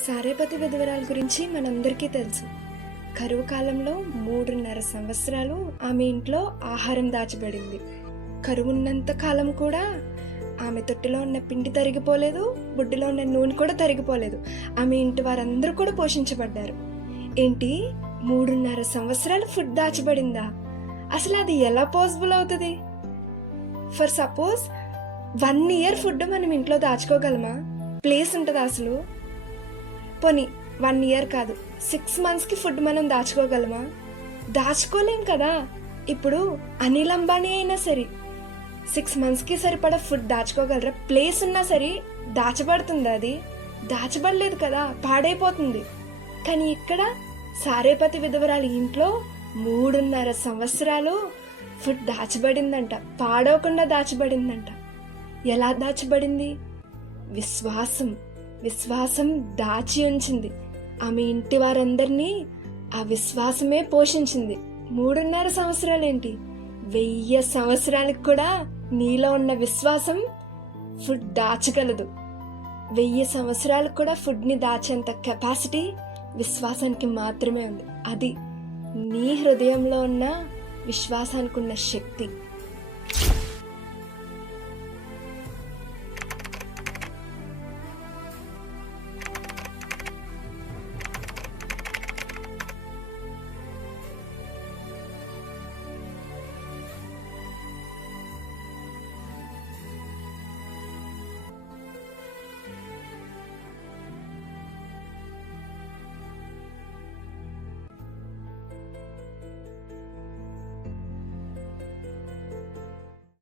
సారేపతి విధవరాల గురించి మనందరికీ తెలుసు. కరువు కాలంలో 3.5 సంవత్సరాలు ఆమె ఇంట్లో ఆహారం దాచబడింది. కరువున్నంత కాలం కూడా ఆమె తొట్టిలో ఉన్న పిండి తరిగిపోలేదు, బుడ్డిలో ఉన్న నూనె కూడా తరిగిపోలేదు. ఆమె ఇంటి వారందరూ కూడా పోషించబడ్డారు. ఏంటి, 3.5 సంవత్సరాలు ఫుడ్ దాచబడిందా? అసలు అది ఎలా పాసిబుల్ అవుతుంది? ఫర్ సపోజ్ 1 ఇయర్ ఫుడ్ మనం ఇంట్లో దాచుకోగలమా? ప్లేస్ ఉంటుందా అసలు? పోనీ 1 ఇయర్ కాదు, 6 మంత్స్కి ఫుడ్ మనం దాచుకోగలమా? దాచుకోలేం కదా. ఇప్పుడు అనిల్ అంబానీ అయినా సరే 6 మంత్స్కి సరిపడా ఫుడ్ దాచుకోగలరా? ప్లేస్ ఉన్నా సరే దాచబడుతుంది, అది దాచబడలేదు కదా, పాడైపోతుంది. కానీ ఇక్కడ సారేపతి విధవరాలి ఇంట్లో 3.5 సంవత్సరాలు ఫుడ్ దాచబడిందంట, పాడవకుండా దాచబడిందంట. ఎలా దాచబడింది? విశ్వాసం దాచి ఉంచింది. ఆమె ఇంటి వారందరినీ ఆ విశ్వాసమే పోషించింది. 3.5 సంవత్సరాలు ఏంటి, 1000 సంవత్సరాలకు కూడా నీలో ఉన్న విశ్వాసం ఫుడ్ దాచగలదు. 1000 సంవత్సరాలకు కూడా ఫుడ్ని దాచేంత కెపాసిటీ విశ్వాసానికి మాత్రమే ఉంది. అది నీ హృదయంలో ఉన్న విశ్వాసానికి ఉన్న శక్తి.